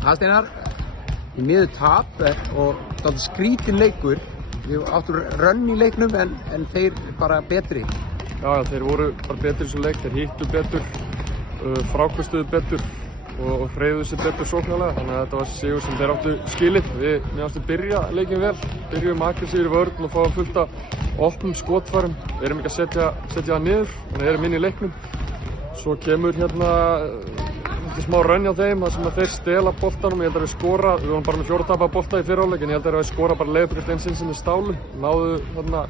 Aðsteinar, í miður tap og dálítið skrítin leikur. Við áttum rönn í leiknum en þeir bara betri. Já, þeir voru bara betri í þessu leik, þeir hittu betur, frákostuðu betur og hreyfðu sér betur sóknarlega, þannig að þetta var sigur sem þeir áttu skilið. Við áttum byrja leikinn vel, byrjum aggressífir í vörn og fáum fullt af opnum skotfærum. Við erum ekki að setja það niður, þannig að við erum inn í leiknum. Svo kemur hérna smá rönn hjá þeim, þar sem að þeir stela boltanum. Ég held að við skora, við vorum bara með 4 tapaða bolta í fyrri hálfleik, en ég held að við skora bara leiðbyggjast eins sem við stálum. Náðu þarna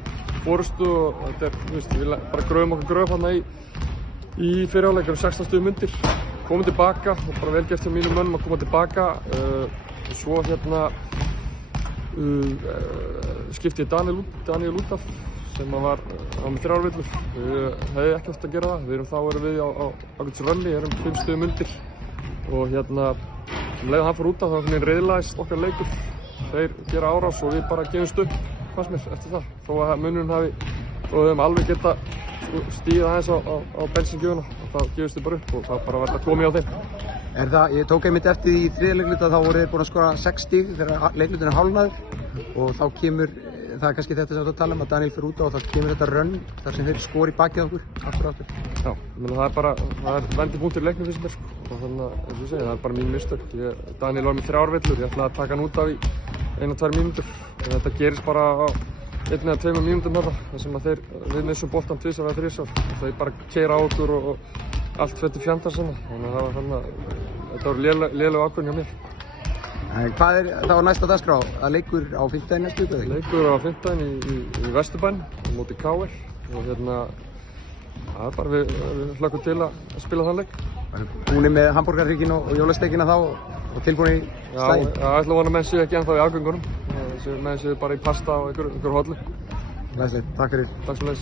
forystu og þetta við bara gröfum okkur gröf þarna í fyrri hálfleik, 16 stigum undir. Komum tilbaka og bara vel gert hjá mínum mönnum að koma tilbaka. Og svo hérna skipti ég Daniel út af, sem var með 3 villur. Við hefði ekki átt að gera það. Þá erum við á ágætis rölli, erum 5 stigum undir. Og hérna, um leið að hann fór út af, þá reiðlaðist okkar leikur. Þeir gera árás og við bara gefumst upp, fannst mér, eftir það. Þó að munurinn hafi, þó að við höfum alveg geta stigið aðeins á bensíngjöfuna, þá gefumst við bara upp og það bara verður að koma í á þeim. Ég tók einmitt eftir því í þriðja leikluta, þá voru þeir búin að skora 6 stig þegar leiklutin er hálfnaður og þá kemur, það er kannski þetta sem við tala um, að Daniel fyrir út á og þá kemur þetta rönn þar sem þeir skora í bakið okkur, aftur. Já, það er vendipunktur í leiknum fyrst mér, og þannig að, eins og ég segi, það er bara mín mistök. Daniel var með 3 villur, ég ætlaði að taka hann út af í 1-2 mínútur. Þetta gerist bara á 1 eða 2 mínútum þarna, þar sem að við missum boltann 2 eða 3 og þeir bara keyra á okkur og allt fyrir fjandar svona. Þannig að þetta voru léleg ákvörðun hjá mér. Hvað er þá næsta dagskrá? Það leikur á 5. næstu viku? Leikur á 5. í Vesturbænum á móti KR og hérna, það er bara við hlökkum til að spila þann leik. Búnir með hamborgarhrygginn og jólasteikina þá og tilbúin í slaginn? Já, ég ætla að vona að menn séu ekki ennþá í afgöngunum. Menn séu bara í pasta og einhver hollum. Glæsilegt, takk fyrir. Takk sem leys.